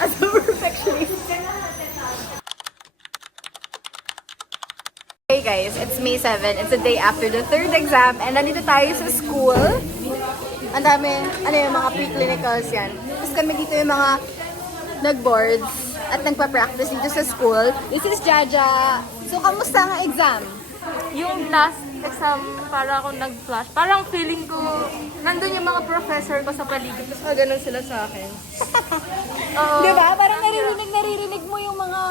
As a perfectionist. Hey guys, it's May 7. It's the day after the third exam and nandito tayo sa school. Ang dami, yung mga pre-clinicals yan. Tapos kami dito yung mga nag-boards at nagpa-practice dito sa school. This is Jaja. So, kamusta ang exam? Yung last exam, para ako nag-flash. Parang feeling ko, nandun yung mga professor ko sa paligid. Tapos ganun sila sa akin. Diba? Parang naririnig mo yung mga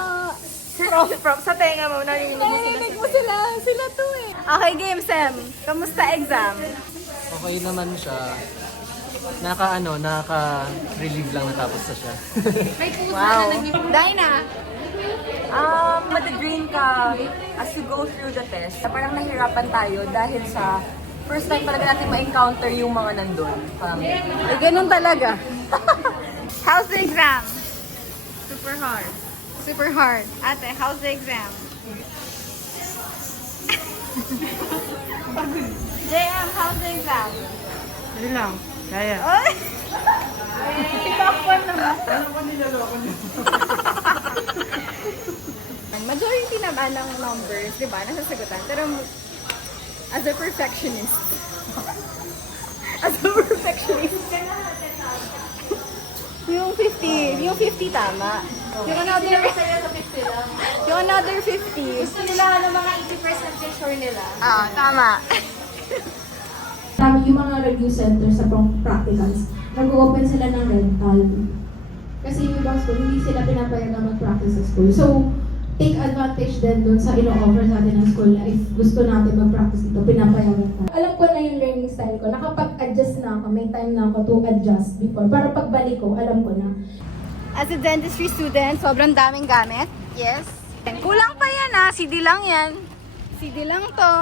Prof, sa tenga mo, narinig mo sila. Narinig mo sila. Sila to eh. Okay, game Sam. Kamusta exam? Okay naman siya. Nakaka-relieve lang natapos na siya. Wow. Dina. Madadrain ka as you go through the test. Parang nahirapan tayo dahil sa first time talaga natin ma-encounter yung mga nandun. Parang, Ganun talaga. How's the exam? super hard. Super hard. Ate, how's the exam? JM, how's the exam? Yun lang. Kaya. Oy! Tipakpan naman. Majority naman ng numbers, di ba, nasasagutan. Pero as a perfectionist, yung 50 tama. Yung another 50. Gusto nila ng mga 80% sure nila. Tama. Yung mga review centers sa practicals, nag-open sila ng rental. Kasi yung ibang school, hindi sila pinapayagan mag-practice sa school. So, take advantage din dun sa ino-offer sa atin ng school na if gusto natin mag-practice dito, pinapayagan ka. Alam ko na yung learning style ko. Nakapag-adjust na ako. May time na ako to adjust before. Para pagbalik ko, alam ko na. As a dentistry student, sobrang daming gamit. Yes. Kulang pa yan CD lang yan. CD lang to.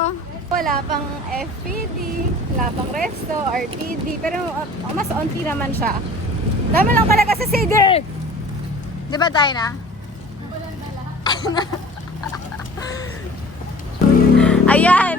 Wala pang FPD, wala pang resto, RPD, pero mas onti naman siya. Dami lang talaga sa CD. Di ba, Dina? Ayan.